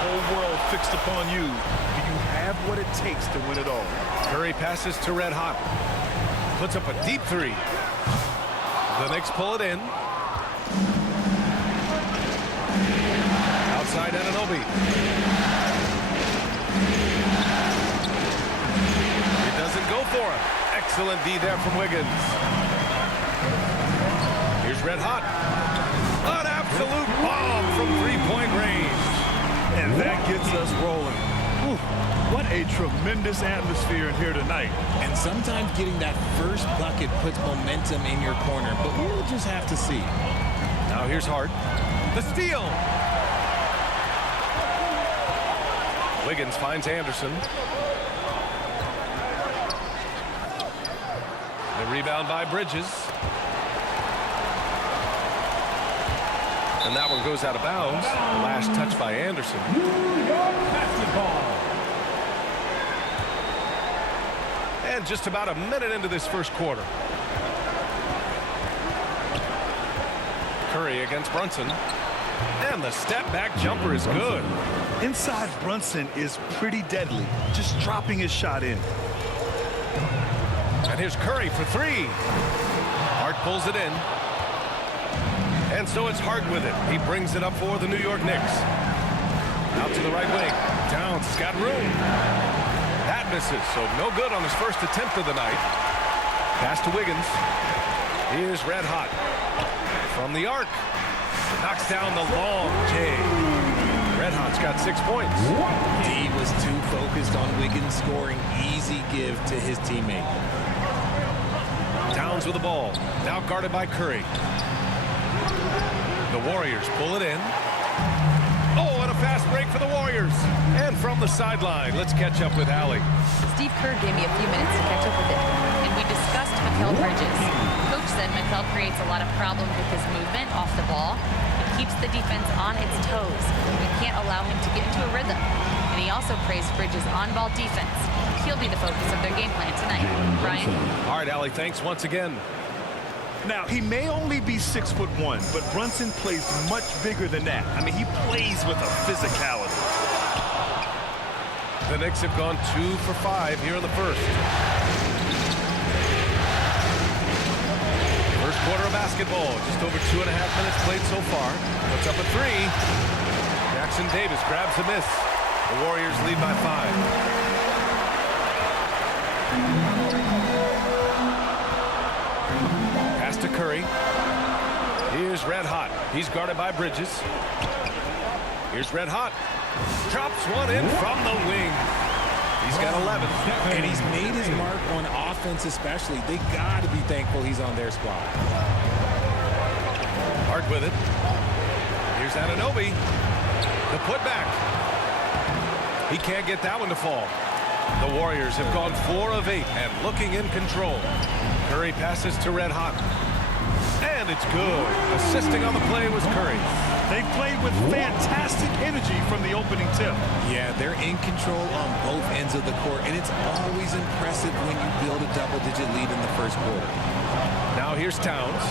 whole world fixed upon you. Do you have what it takes to win it all? Curry passes to Red Hot. Puts up a deep three. The Knicks pull it in. Outside Anunoby. It doesn't go for him. Excellent D there from Wiggins. Here's Red Hot. An absolute bomb from three-point range. And that gets us rolling. Ooh, what a tremendous atmosphere in here tonight. And sometimes getting that first bucket puts momentum in your corner, but we'll just have to see. Now here's Hart. The steal. Wiggins finds Anderson. The rebound by Bridges. And that one goes out of bounds. Last touch by Anderson. And just about a minute into this first quarter. Curry against Brunson. And the step-back jumper is good. Inside Brunson is pretty deadly. Just dropping his shot in. And here's Curry for three. Hart pulls it in. And so it's Hart with it. He brings it up for the New York Knicks. Out to the right wing. Towns has got room. That misses, so no good on his first attempt of the night. Pass to Wiggins. Here's Red Hot. From the arc. Knocks down the long J. Red Hot's got 6 points. D was too focused on Wiggins scoring. Easy give to his teammate. Towns with the ball. Now guarded by Curry. The Warriors pull it in. Oh, and a fast break for the Warriors. And from the sideline, let's catch up with Allie. Steve Kerr gave me a few minutes to catch up with it, and we discussed Mikal Bridges. Coach said Mikal creates a lot of problems with his movement off the ball. He keeps the defense on its toes. We can't allow him to get into a rhythm. And he also praised Bridges' on-ball defense. He'll be the focus of their game plan tonight. Brian? All right, Allie, thanks once again. Now, he may only be 6'1", but Brunson plays much bigger than that. I mean, he plays with a physicality. The Knicks have gone 2 for 5 here in the first. First quarter of basketball, just over 2.5 minutes played so far. Puts up a three. Jackson Davis grabs the miss. The Warriors lead by 5. Pass to Curry. Here's Red Hot. He's guarded by Bridges. Here's Red Hot. Drops one in from the wing. He's got 11. And he's made his mark on offense especially. They got to be thankful he's on their squad. Hart with it. Here's Anunoby. The putback. He can't get that one to fall. The Warriors have gone 4 of 8 and looking in control. Curry passes to Red Hot. And it's good. Assisting on the play was Curry. They played with fantastic energy from the opening tip. Yeah, they're in control on both ends of the court, and it's always impressive when you build a double-digit lead in the first quarter. Now here's Towns.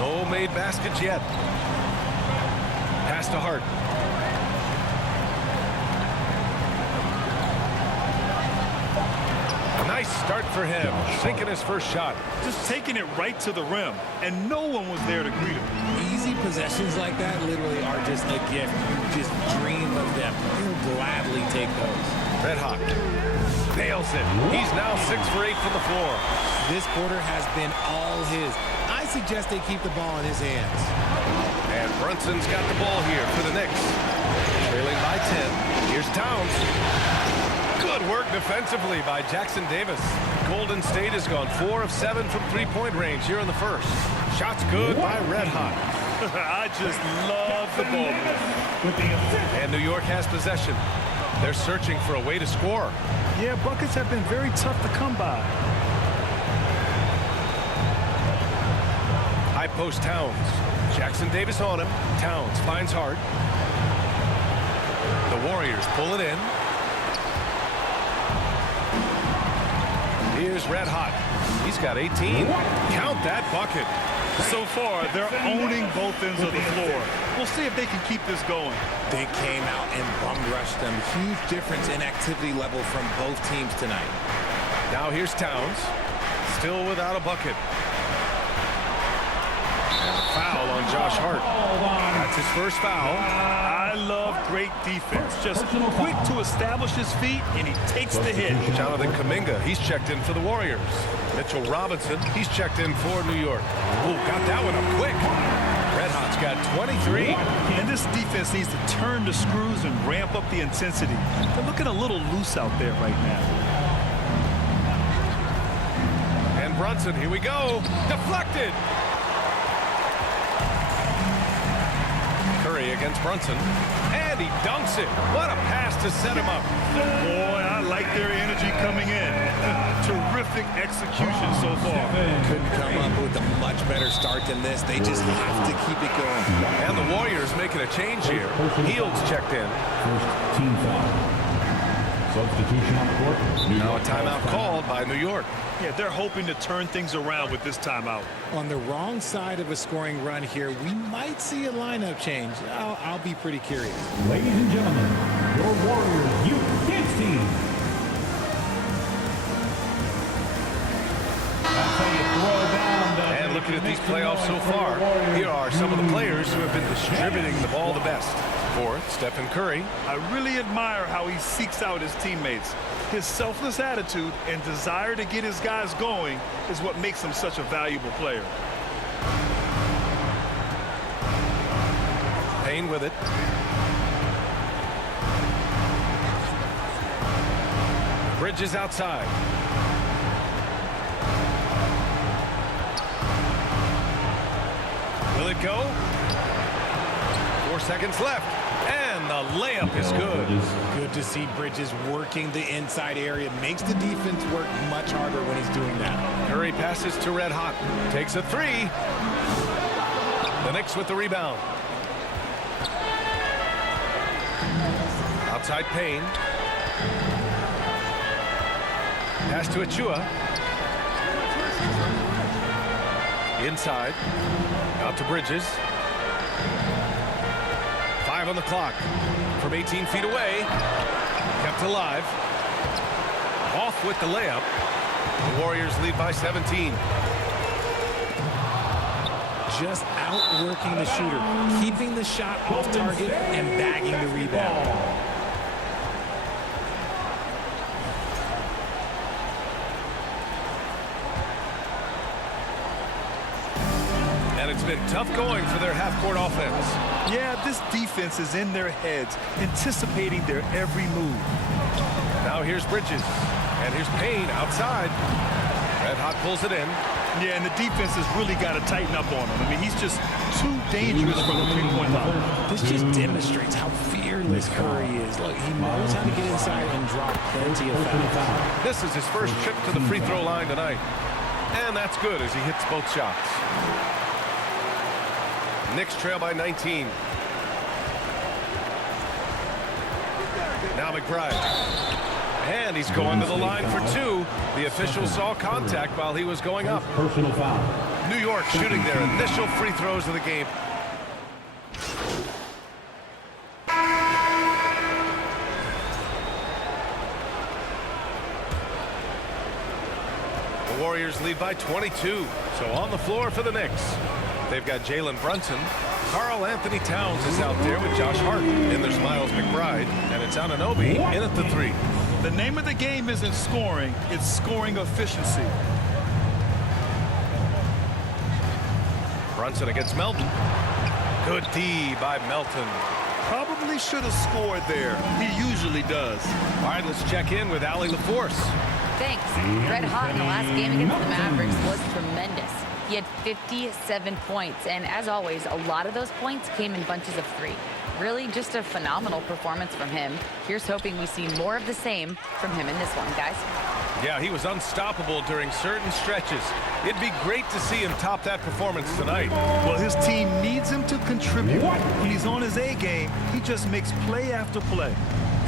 No made baskets yet. Pass to Hart. Nice start for him, sinking his first shot. Just taking it right to the rim, and no one was there to greet him. Easy possessions like that literally are just a gift. You just dream of them. You'll gladly take those. Red Hot nails it. He's now 6 for 8 from the floor. This quarter has been all his. I suggest they keep the ball in his hands. And Brunson's got the ball here for the Knicks. Trailing by 10. Here's Towns. Good work defensively by Jackson Davis. Golden State has gone 4 of 7 from three-point range here in the first. Shots good by Red Hot. I just love the ball. And New York has possession. They're searching for a way to score. Yeah, buckets have been very tough to come by. High post Towns. Jackson Davis on him. Towns finds Hart. The Warriors pull it in. Here's Red Hot. He's got 18. Count that bucket. So far, they're owning both ends of the floor. We'll see if they can keep this going. They came out and bum rushed them. Huge difference in activity level from both teams tonight. Now here's Towns, still without a bucket. And a foul on Josh Hart. That's his first foul. I love great defense. Just quick to establish his feet, and he takes the hit. Jonathan Kuminga, he's checked in for the Warriors. Mitchell Robinson, he's checked in for New York. Ooh, got that one up quick. Red Hot's got 23. And this defense needs to turn the screws and ramp up the intensity. They're looking a little loose out there right now. And Brunson, here we go. Deflected. Curry against Brunson. And he dunks it. What a pass to set him up. Boy, I like their energy coming in. Terrific execution so far. Couldn't come up with a much better start than this. They just have to keep it going. And the Warriors making a change here. Heald's checked in. First team foul. Substitution on the court. Now a timeout called by New York. Yeah, they're hoping to turn things around with this timeout. On the wrong side of a scoring run here, we might see a lineup change. I'll be pretty curious. Ladies and gentlemen, your Warriors Youth Kids team. And looking at these playoffs so far, here are some of the players who have been distributing the ball the best. For Stephen Curry. I really admire how he seeks out his teammates. His selfless attitude and desire to get his guys going is what makes him such a valuable player. Payne with it. Bridges outside. Will it go? 4 seconds left. And the layup is good. Good to see Bridges working the inside area. Makes the defense work much harder when he's doing that. Curry passes to Red Hot. Takes a three. The Knicks with the rebound. Outside Payne. Pass to Achua. Inside. Out to Bridges. 5 on the clock. From 18 feet away. Kept alive. Off with the layup. The Warriors lead by 17. Just outworking the shooter. Keeping the shot off target and bagging the rebound. And it's been tough going for their half-court offense. Yeah, this defense is in their heads, anticipating their every move. Now here's Bridges. And here's Payne outside. Red Hot pulls it in. Yeah, and the defense has really got to tighten up on him. I mean, he's just too dangerous from the three-point line. This just demonstrates how fearless Curry is. Look, he knows how to get inside and drop plenty of fouls. This is his first trip to the free throw line tonight. And that's good as he hits both shots. Knicks trail by 19. Now McBride. And he's going to the line for two. The official saw contact while he was going up. Personal foul. New York shooting their initial free throws of the game. The Warriors lead by 22. So on the floor for the Knicks. They've got Jalen Brunson. Karl Anthony Towns is out there with Josh Hart. And there's Miles McBride. And it's Anunoby in at the three. The name of the game isn't scoring, it's scoring efficiency. Brunson against Melton. Good D by Melton. Probably should have scored there. He usually does. All right, let's check in with Allie LaForce. Thanks. Red Hot in the last game against the Mavericks was tremendous. He had 57 points, and as always, a lot of those points came in bunches of three. Really just a phenomenal performance from him. Here's hoping we see more of the same from him in this one, guys. Yeah, he was unstoppable during certain stretches. It'd be great to see him top that performance tonight. Well, his team needs him to contribute. When he's on his A game, he just makes play after play.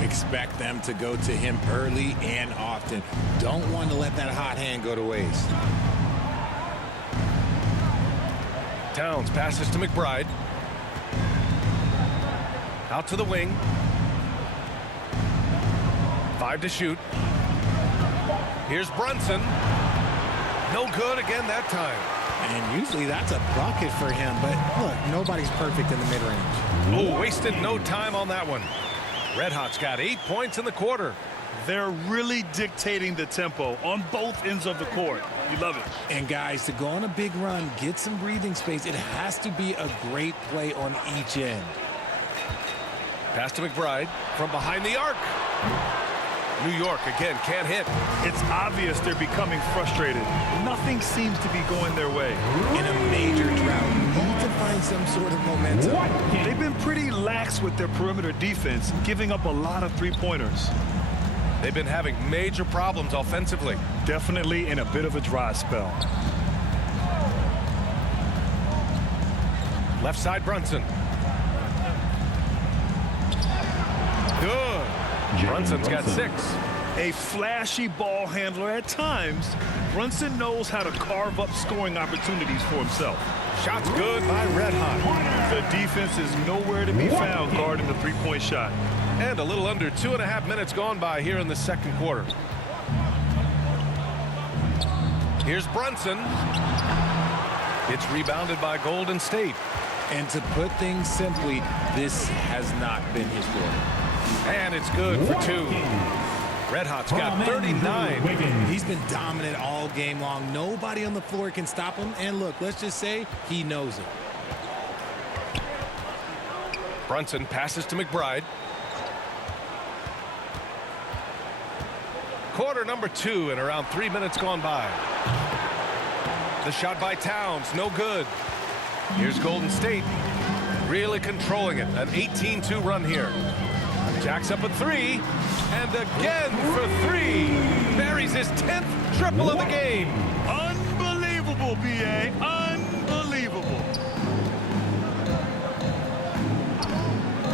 Expect them to go to him early and often. Don't want to let that hot hand go to waste. Towns passes to McBride. Out to the wing. 5 to shoot. Here's Brunson. No good again that time. And usually that's a bucket for him, but look, nobody's perfect in the mid-range. Oh, wasted no time on that one. Red Hot's got 8 points in the quarter. They're really dictating the tempo on both ends of the court. You love it. And guys, to go on a big run, get some breathing space, it has to be a great play on each end. Pass to McBride from behind the arc. New York again can't hit. It's obvious they're becoming frustrated. Nothing seems to be going their way. In a major drought, you need to find some sort of momentum. They've been pretty lax with their perimeter defense, giving up a lot of three-pointers. They've been having major problems offensively. Definitely in a bit of a dry spell. Left side Brunson. Good. Brunson's got 6. A flashy ball handler at times, Brunson knows how to carve up scoring opportunities for himself. Shot's good by Red Hot. The defense is nowhere to be found guarding the three-point shot. And a little under 2.5 minutes gone by here in the second quarter. Here's Brunson. It's rebounded by Golden State. And to put things simply, this has not been his quarter. And it's good for 2. Red Hot's got 39. He's been dominant all game long. Nobody on the floor can stop him. And look, let's just say he knows it. Brunson passes to McBride. Quarter number 2 and around 3 minutes gone by. The shot by Towns, no good. Here's Golden State really controlling it. An 18-2 run here. Jacks up a 3, and again for 3. Buries his 10th triple of the game. Unbelievable, B.A. Unbelievable.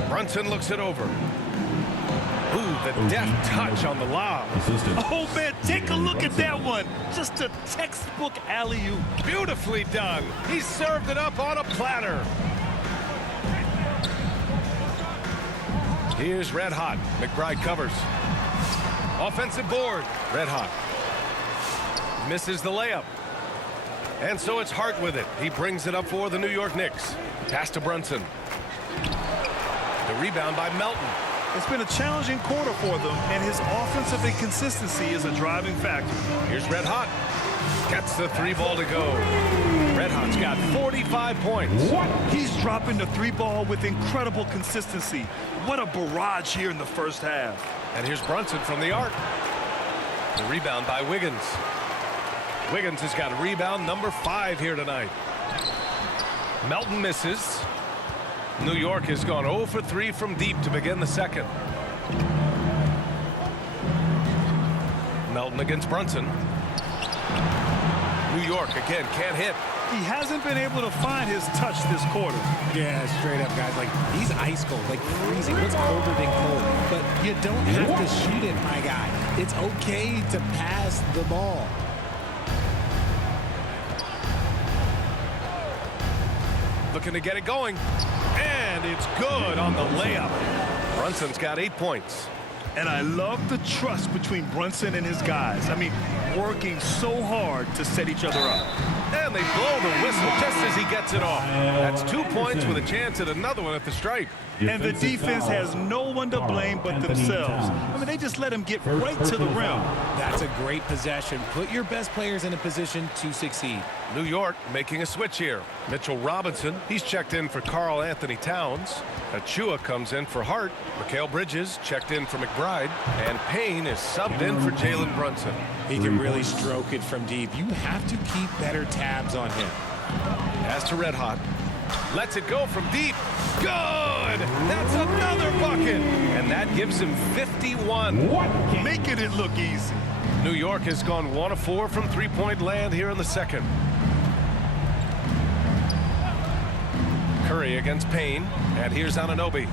Brunson looks it over. Ooh, the deft touch on the lob. Assistant. Oh, man, take a look at that one. Just a textbook alley-oop. Beautifully done. He served it up on a platter. Here's Red Hot. McBride covers. Offensive board. Red Hot misses the layup. And so it's Hart with it. He brings it up for the New York Knicks. Pass to Brunson. The rebound by Melton. It's been a challenging quarter for them, and his offensive inconsistency is a driving factor. Here's Red Hot. Gets the 3 ball to go. Red Hot's got 45 points. He's dropping the 3 ball with incredible consistency. What a barrage here in the first half. And here's Brunson from the arc. The rebound by Wiggins. Wiggins has got rebound number 5 here tonight. Melton misses. New York has gone 0 for 3 from deep to begin the second. Melton against Brunson. New York again can't hit. He hasn't been able to find his touch this quarter. Yeah, straight up, guys. Like, he's ice cold, like freezing. What's colder than cold? But you don't have to shoot it, my guy. It's okay to pass the ball. Looking to get it going. And it's good on the layup. Brunson's got 8 points. And I love the trust between Brunson and his guys. I mean, working so hard to set each other up. And they blow the whistle just as he gets it off. That's 2 points with a chance at another one at the stripe. And the defense has no one to blame but themselves. I mean, they just let him get right to the rim. That's a great possession. Put your best players in a position to succeed. New York making a switch here. Mitchell Robinson, he's checked in for Karl Anthony Towns. Achua comes in for Hart. Mikal Bridges checked in for McBride. And Payne is subbed in for Jalen Brunson. He can really stroke it from deep. You have to keep better tabs on him. As to Red Hot. Lets it go from deep. Good! That's another bucket! And that gives him 51. Making it look easy. New York has gone 1 of 4 from three-point land here in the second. Curry against Payne. And here's Anunoby.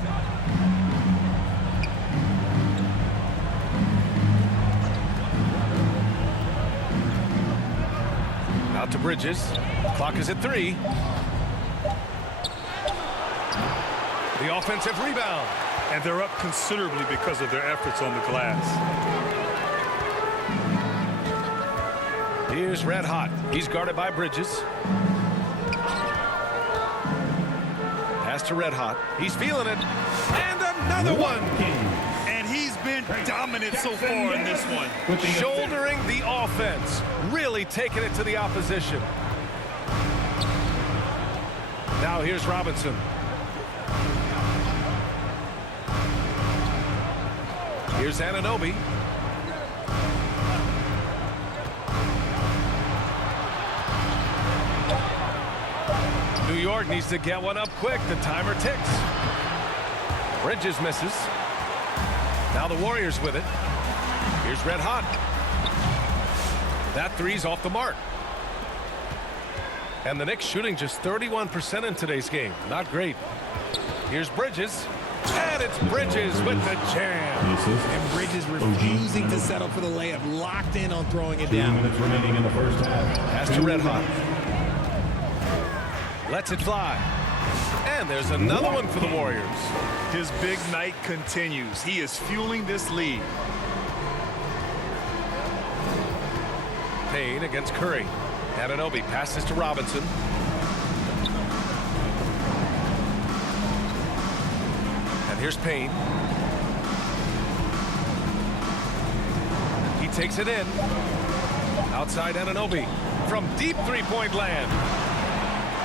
Out to Bridges. Clock is at 3. The offensive rebound. And they're up considerably because of their efforts on the glass. Here's Red Hot. He's guarded by Bridges. Pass to Red Hot. He's feeling it. And another one. And he's been dominant so far in this one. Shouldering the offense. Really taking it to the opposition. Now here's Robinson. Here's Anunoby. New York needs to get one up quick. The timer ticks. Bridges misses. Now the Warriors with it. Here's Red Hot. That three's off the mark. And the Knicks shooting just 31% in today's game. Not great. Here's Bridges. And it's Bridges with the jam. The assist. And Bridges refusing to settle for the layup, locked in on throwing it 2 down. minutes remaining in the first half. Pass to Red Hot. Lets it fly. And there's another one for the Warriors. His big night continues. He is fueling this lead. Payne against Curry. Anunoby passes to Robinson. And here's Payne. He takes it in. Outside Anunoby. From deep three-point land.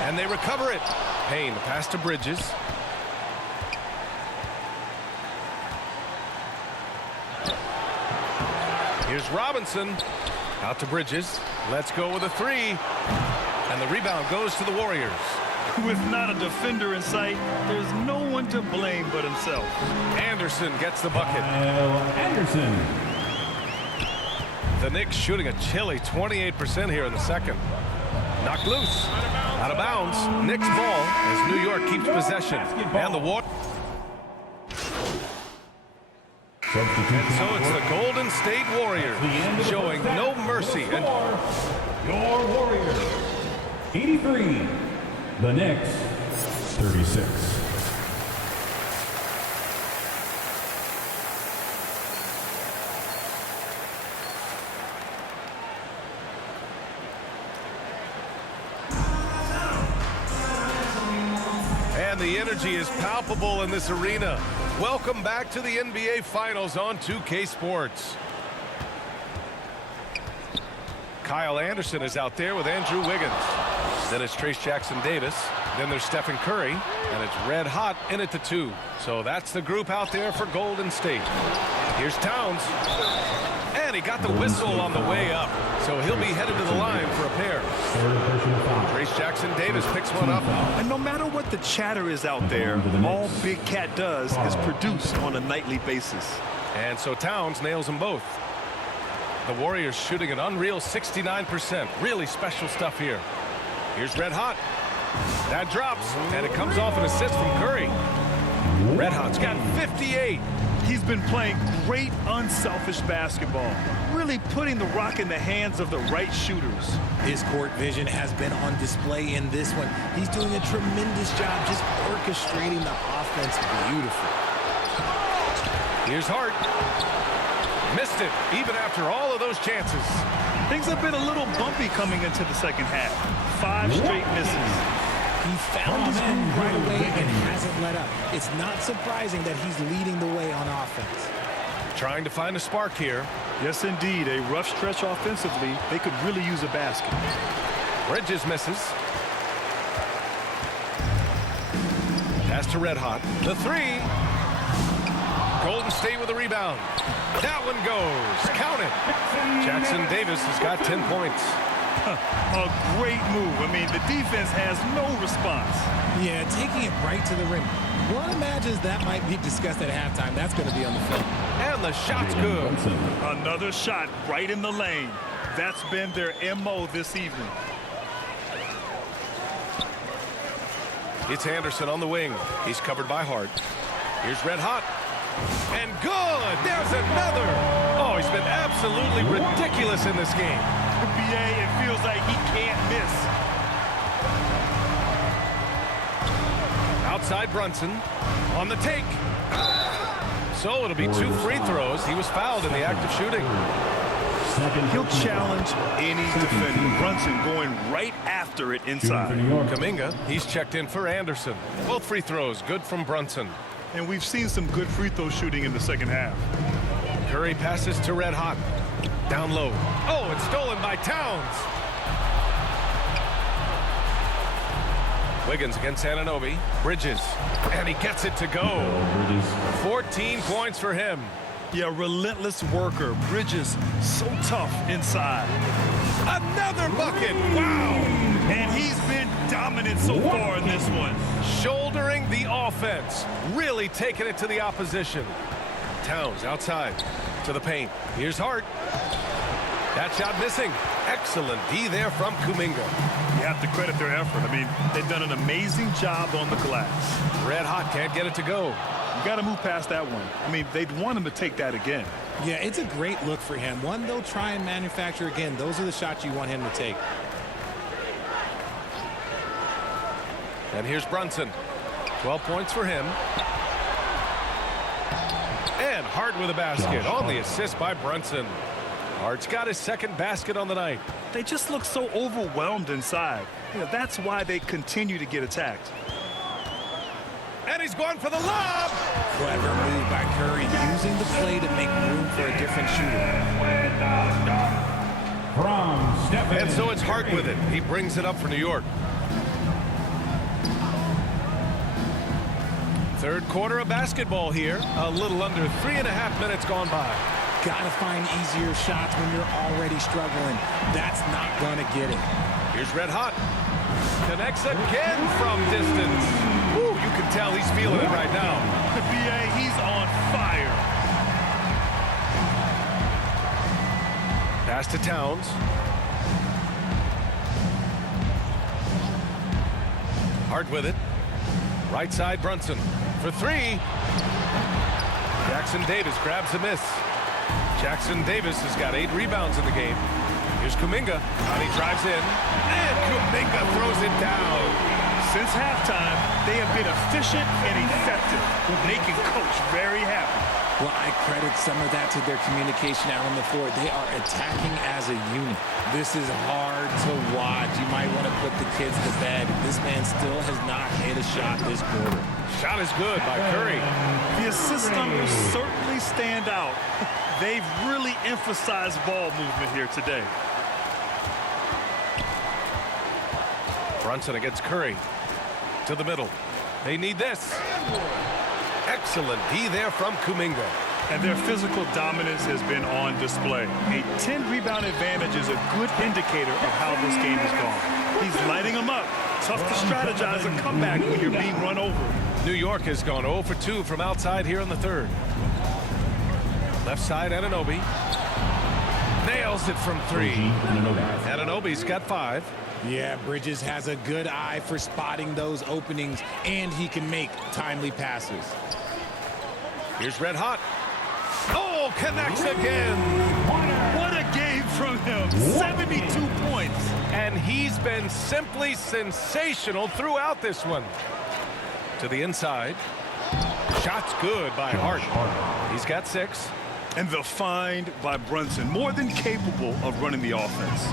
And they recover it. Payne, pass to Bridges. Here's Robinson. Out to Bridges. Let's go with a three. And the rebound goes to the Warriors. With not a defender in sight, there's no one to blame but himself. Anderson gets the bucket. Kyle Anderson. The Knicks shooting a chilly 28% here in the second. Knocked loose. Out of bounds. Knicks ball as New York keeps possession. And the Warriors. Substitution. So it's the Golden State Warriors showing no mercy. And Your Warriors. 83. The Knicks. 36. And the energy is palpable in this arena. Welcome back to the NBA Finals on 2K Sports. Kyle Anderson is out there with Andrew Wiggins. Then it's Trayce Jackson-Davis. Then there's Stephen Curry. And it's Red Hot in at the 2. So that's the group out there for Golden State. Here's Towns. And he got the whistle on the way up. So he'll be headed to the line for a pair. Third personal foul. Trayce Jackson-Davis picks one up. And no matter what the chatter is out there, all Big Cat does is produce on a nightly basis. And so Towns nails them both. The Warriors shooting an unreal 69%. Really special stuff here. Here's Red Hot. That drops, and it comes off an assist from Curry. Red Hot's got 58. He's been playing great, unselfish basketball, really putting the rock in the hands of the right shooters. His court vision has been on display in this one. He's doing a tremendous job just orchestrating the offense beautifully. Here's Hart. Missed it, even after all of those chances. Things have been a little bumpy coming into the second half. 5 straight misses. He found his groove right away and hasn't let up. It's not surprising that he's leading the way on offense. Trying to find a spark here. Yes, indeed. A rough stretch offensively. They could really use a basket. Bridges misses. Pass to Red Hot. The three. Golden State with a rebound. That one goes. Count it. Jackson-Davis has got 10 points. A great move. I mean, the defense has no response. Yeah, taking it right to the rim. One imagines that might be discussed at halftime. That's going to be on the film. And the shot's good. Another shot right in the lane. That's been their MO this evening. It's Anderson on the wing. He's covered by Hart. Here's Red Hot. And good. There's another. Oh, he's been absolutely ridiculous in this game. BA, it feels like he can't miss. Outside Brunson on the take. So it'll be 2 free throws. He was fouled in the act of shooting. He'll challenge any defender. Brunson going right after it inside. Kuminga, he's checked in for Anderson. Both free throws good from Brunson. And we've seen some good free throw shooting in the second half. Curry passes to Red Hot. Down low. Oh, it's stolen by Towns. Wiggins against Anunoby. Bridges. And he gets it to go. 14 points for him. Yeah, relentless worker. Bridges, so tough inside. Another bucket. Wow. And he's been dominant so far in this one. Shouldering the offense. Really taking it to the opposition. Towns outside to the paint. Here's Hart. That shot missing. Excellent D there from Kuminga. You have to credit their effort. I mean, they've done an amazing job on the glass. Red Hot can't get it to go. You got to move past that one. I mean, they'd want him to take that again. Yeah, it's a great look for him. One they'll try and manufacture again. Those are the shots you want him to take. And here's Brunson. 12 points for him. And Hart with a basket on the assist by Brunson. Hart's got his second basket on the night. They just look so overwhelmed inside. You know, that's why they continue to get attacked. And he's going for the lob. Clever move by Curry, using the play to make room for a different shooter. And so it's Hart with it. He brings it up for New York. Third quarter of basketball here. A little under 3.5 minutes gone by. Gotta find easier shots when you're already struggling. That's not gonna get it. Here's Red Hot. Connects again from distance. Woo, you can tell he's feeling it right now. The BA, he's on fire. Pass to Towns. Hart with it. Right side Brunson for 3. Jackson Davis grabs a miss. Jackson Davis has got 8 rebounds in the game. Here's Kuminga, and he drives in, and Kuminga throws it down. Since halftime, they have been efficient and effective, making Coach very happy. Well, I credit some of that to their communication out on the floor. They are attacking as a unit. This is hard to watch. You might want to put the kids to bed. This man still has not hit a shot this quarter. Shot is good by Curry. The assist numbers certainly stand out. They've really emphasized ball movement here today. Brunson against Curry. To the middle. They need this. Excellent D there from Kuminga. And their physical dominance has been on display. A 10-rebound advantage is a good indicator of how this game has gone. He's lighting them up. Tough to strategize a comeback when you're being run over. New York has gone 0 for 2 from outside here in the third. Left side, Anunoby. Nails it from 3. Anunoby's got 5. Yeah, Bridges has a good eye for spotting those openings, and he can make timely passes. Here's Red Hot. Oh, connects again. What a game from him. 72 points. And he's been simply sensational throughout this one. To the inside. Shot's good by Hart. He's got 6. And the find by Brunson, more than capable of running the offense.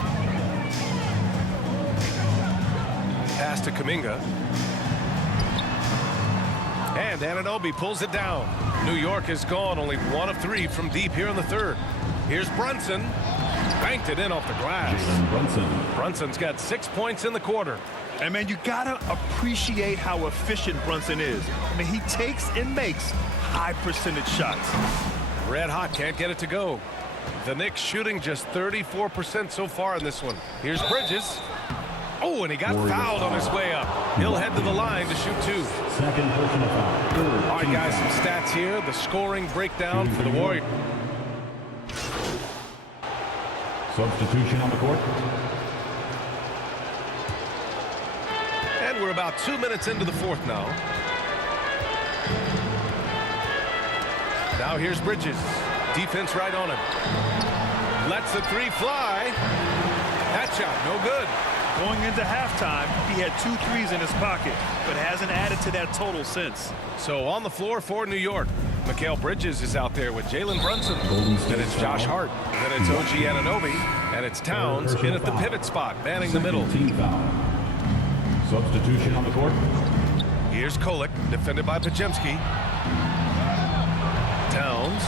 Pass to Kuminga. And Anunoby pulls it down. New York has gone only 1 of 3 from deep here in the third. Here's Brunson. Banked it in off the glass. Brunson's got 6 points in the quarter. And, man, you got to appreciate how efficient Brunson is. I mean, he takes and makes high-percentage shots. Red Hot can't get it to go. The Knicks shooting just 34% so far in this one. Here's Bridges. Oh, and he got fouled on his way up. He'll head to the line to shoot 2. All right, guys, some stats here. The scoring breakdown for the Warriors. Substitution on the court. And we're about 2 minutes into the fourth now. Now here's Bridges. Defense right on him. Lets the 3 fly. That shot, no good. Going into halftime, he had 2 threes in his pocket, but hasn't added to that total since. So on the floor for New York, Mikal Bridges is out there with Jalen Brunson. Then it's Josh Hart. Then it's OG Anunoby. And it's Towns in at the pivot spot, manning the middle. Team foul. Substitution on the court. Here's Kolek, defended by Podziemski. Towns.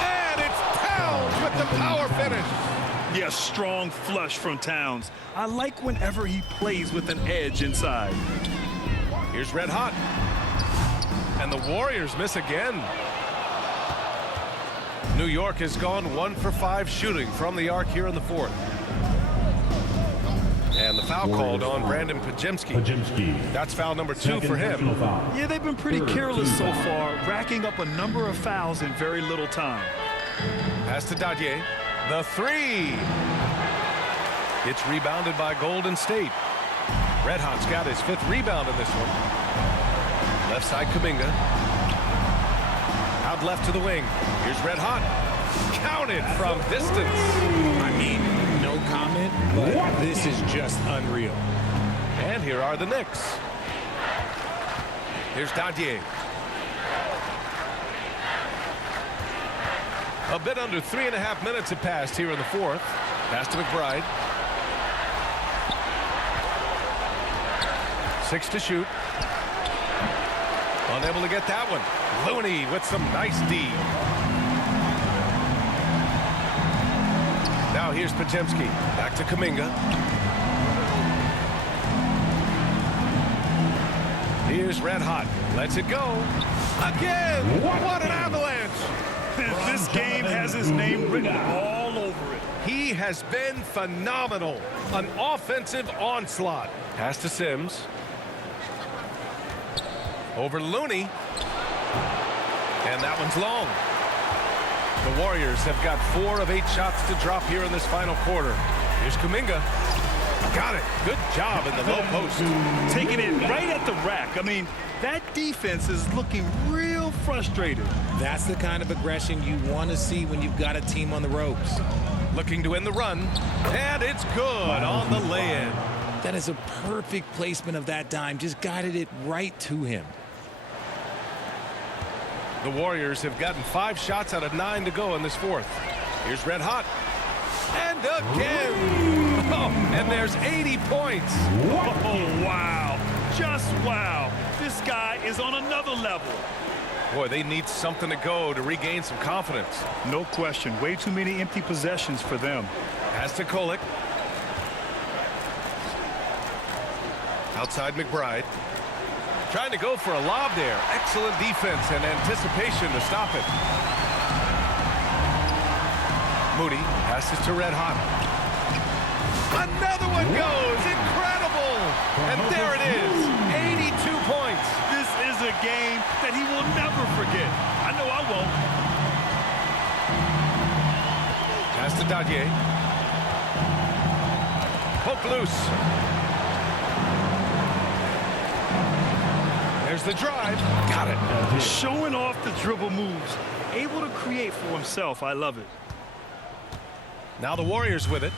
And it's Towns with the power finish. Yeah, strong flush from Towns. I like whenever he plays with an edge inside. Here's Red Hot. And the Warriors miss again. New York has gone 1 for 5 shooting from the arc here in the fourth. And the foul called on Brandon Podziemski. That's foul number 2 for him. Yeah, they've been pretty careless so far, racking up a number of fouls in very little time. Pass to Dadier. The 3. It's rebounded by Golden State. Red Hot's got his 5th rebound in this one. Left side Kuminga. Out left to the wing. Here's Red Hot. Counted from distance. I mean, no comment, but this is just unreal. And here are the Knicks. Here's Dadier. A bit under 3.5 minutes have passed here in the fourth. Pass to McBride. 6 to shoot. Unable to get that one. Looney with some nice D. Now here's Podziemski. Back to Kuminga. Here's Red Hot. Lets it go. Again! What an avalanche! This game has his name written all over it. He has been phenomenal. An offensive onslaught. Pass to Sims. Over to Looney. And that one's long. The Warriors have got 4 of 8 shots to drop here in this final quarter. Here's Kuminga. Got it. Good job in the low post. Taking it right at the rack. I mean, that defense is looking real frustrated. That's the kind of aggression you want to see when you've got a team on the ropes. Looking to end the run. And it's good on the lay-in. That is a perfect placement of that dime. Just guided it right to him. The Warriors have gotten 5 shots out of 9 to go in this fourth. Here's Red Hot. And again. Oh, and there's 80 points. Oh, wow. Just wow. This guy is on another level. Boy, they need something to go to regain some confidence. No question. Way too many empty possessions for them. Pass to Kolek. Outside McBride. Trying to go for a lob there. Excellent defense and anticipation to stop it. Moody passes to Red Hot. Another one goes. Incredible. And there it is. 82 points. This is a game that he will never forget. I know I won't. Pass to Dadier. Poke loose. There's the drive. Got it. Showing off the dribble moves. Able to create for himself. I love it. Now the Warriors with it.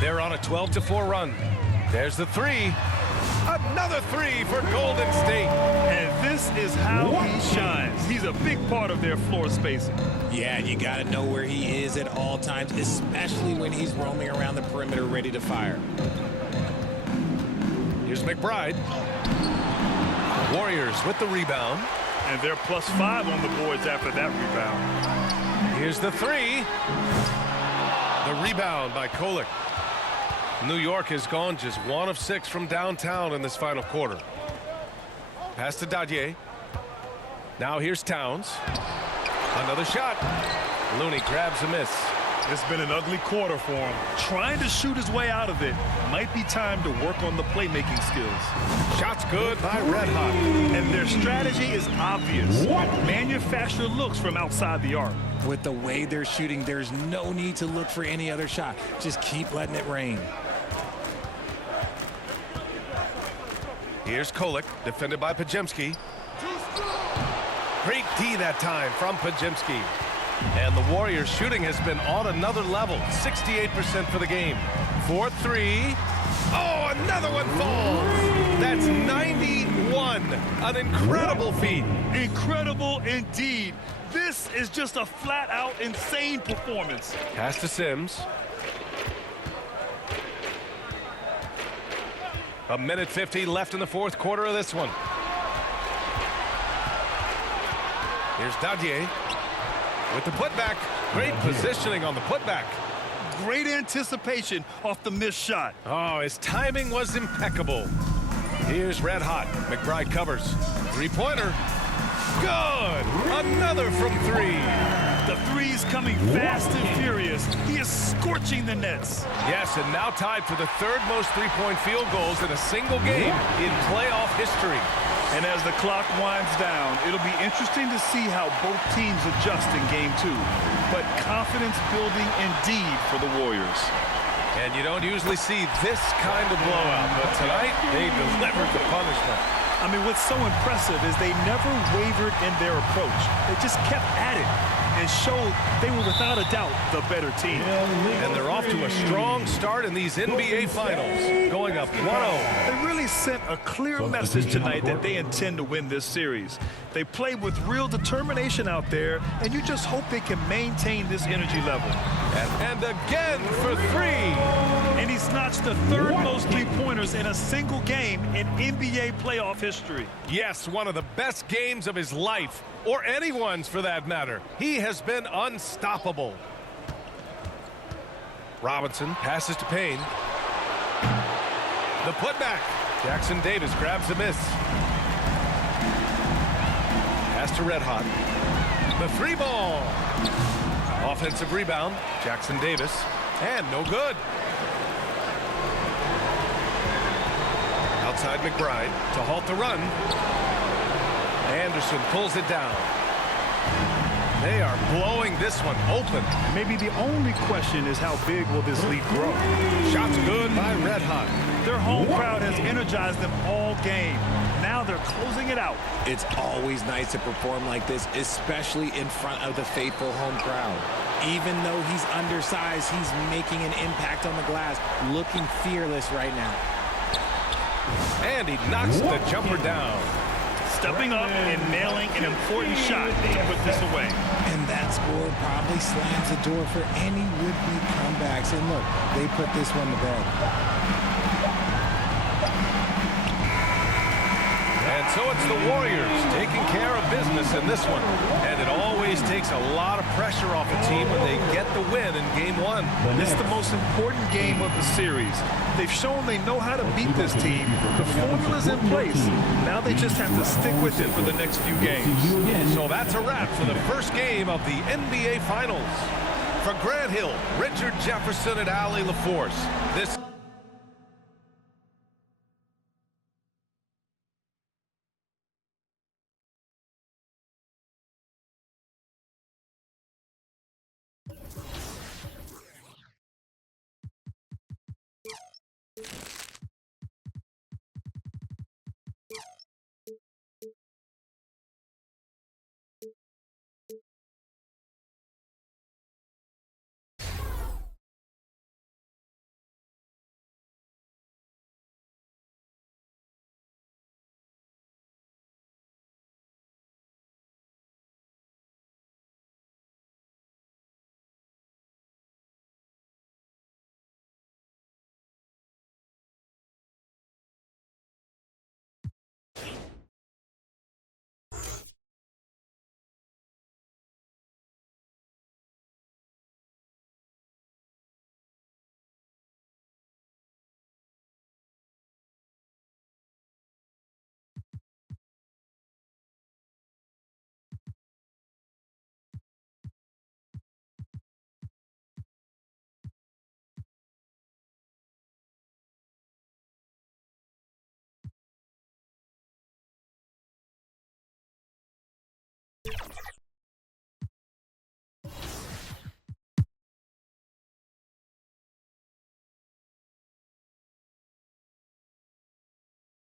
They're on a 12-4 run. There's the 3. Another 3 for Golden State. And this is how he shines. He's a big part of their floor spacing. Yeah, and you got to know where he is at all times, especially when he's roaming around the perimeter ready to fire. Here's McBride. Warriors with the rebound. And they're +5 on the boards after that rebound. Here's the 3. The rebound by Kolek. New York has gone just 1 of 6 from downtown in this final quarter. Pass to Dadier. Now here's Towns. Another shot. Looney grabs a miss. It's been an ugly quarter for him. Trying to shoot his way out of it. Might be time to work on the playmaking skills. Shots good by Red Hot. And their strategy is obvious. Manufacture looks from outside the arc. With the way they're shooting, there's no need to look for any other shot. Just keep letting it rain. Here's Kolek, defended by Podziemski. Great D that time from Podziemski. And the Warriors shooting has been on another level. 68% for the game. 4-3. Oh, another one falls. That's 91. An incredible feat. Incredible indeed. This is just a flat-out insane performance. Pass to Sims. A minute 50 left in the fourth quarter of this one. Here's Dadier with the putback. Great positioning on the putback. Great anticipation off the missed shot. Oh, his timing was impeccable. Here's Red Hot. McBride covers. Three-pointer. Good. Another from three. The three's coming fast and furious. He is scorching the nets. Yes, and now tied for the third most three-point field goals in a single game in playoff history. And as the clock winds down, it'll be interesting to see how both teams adjust in game two. But confidence building indeed for the Warriors. And you don't usually see this kind of blowout, but tonight they delivered the punishment. I mean, what's so impressive is they never wavered in their approach. They just kept at it and showed they were without a doubt the better team. And they're off to a strong start in these NBA Finals, going up 1-0. They really sent a clear message tonight that they intend to win this series. They play with real determination out there, and you just hope they can maintain this energy level. And again for three. And he's notched the third most three-pointers in a single game in NBA playoff history. Yes, one of the best games of his life, or anyone's for that matter. He has been unstoppable. Robinson passes to Payne. The putback. Jackson Davis grabs the miss. Pass to Red Hot. The three ball. Offensive rebound. Jackson Davis. And no good. Outside McBride to halt the run. Anderson pulls it down. They are blowing this one open. Maybe the only question is how big will this lead grow? Shots good by Red Hot. Their home crowd has energized them all game. Now they're closing it out. It's always nice to perform like this, especially in front of the faithful home crowd. Even though he's undersized, he's making an impact on the glass, looking fearless right now. And he knocks the jumper down. Stepping up and nailing an important shot to put this away. And that score probably slams the door for any would-be comebacks. And look, they put this one to bed. And so it's the Warriors taking care of business in this one. And it always takes a lot of pressure off a team when they get the win in game one. This is the most important game of the series. They've shown they know how to beat this team. The formula's in place. Now they just have to stick with it for the next few games. So that's a wrap for the first game of the NBA Finals. For Grant Hill, Richard Jefferson, and Allie LaForce, this